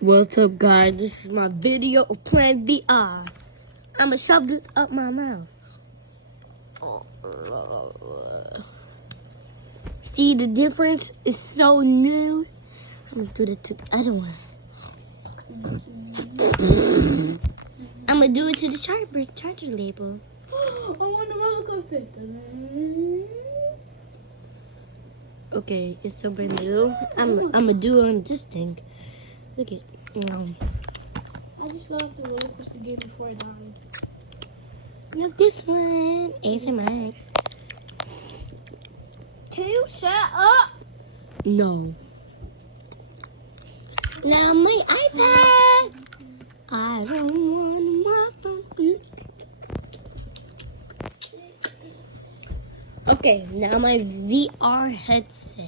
What's up, guys? This is my video of playing VR. I'ma shove this up my mouth. See the difference? It's so new. I'm gonna do that to the other one. I'm gonna do it to the charger label. I want a roller coaster. Okay, it's so brand new. I'm gonna do it on this thing. Look at I just got off the roller coaster game before I died. Look this one. ASMR. Can you shut up? No. Now my iPad. I don't want my phone. Okay, now my VR headset.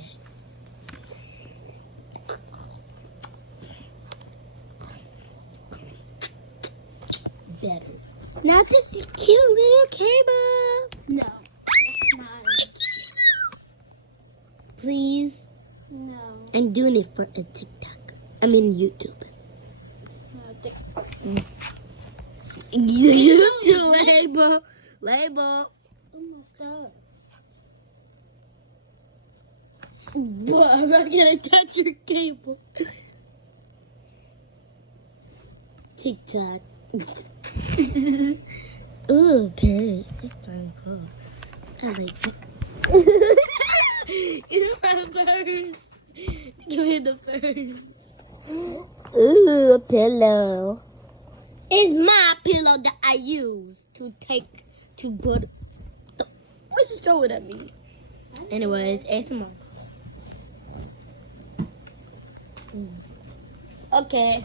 Better. Now this is cute little cable. No, that's not. Please. No. I'm doing it for a TikTok. I mean YouTube. YouTube label. I'm messed up. But I'm not gonna touch your cable. TikTok. Ooh, Paris. This is kind of cool. I like it. You know my purse. Give me the purse. Ooh, a pillow. It's my pillow that I use to put. What's it throwing at me? Anyways, ASMR. Okay.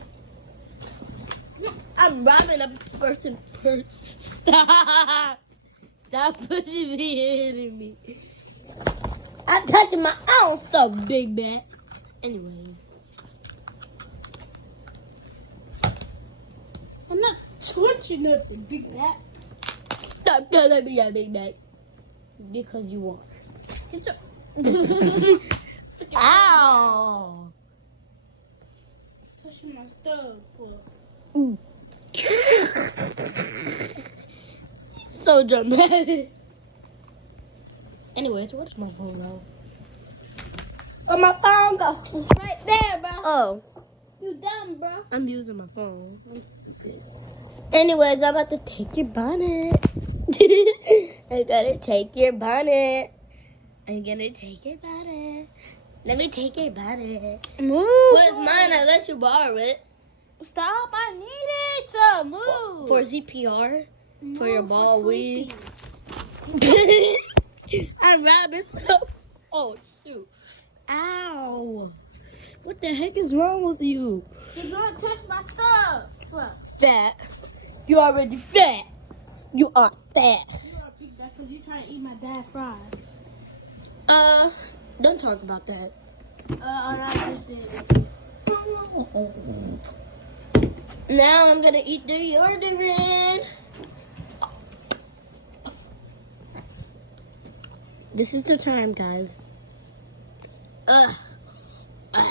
I'm robbing a person's purse. Stop. Stop pushing me and hitting me. I'm touching my own stuff, big bat. Anyways. I'm not touching nothing, big bat. Stop calling me a big bat. Because you are. Ow. Touching my stuff. So dramatic. Anyways, where's my phone go? Where'd my phone go? It's right there, bro. Oh, You dumb, bro. I'm using my phone. I'm stupid. Anyways, I'm about to take your bonnet. I'm gonna take your bonnet. I'm gonna take your bonnet. Let me take your bonnet. Move. Well, it's mine. I let you borrow it. Stop. I need it to move. For CPR? For your ball weed? sleeping. I'm robbing stuff. Oh, shoot. Ow. What the heck is wrong with you? You're gonna touch my stuff. What? Fat. You already fat. You are fat. You are big bat because you're trying to eat my dad's fries. Don't talk about that. I just did. Now I'm gonna eat the deodorant. This is the time, guys. Ugh.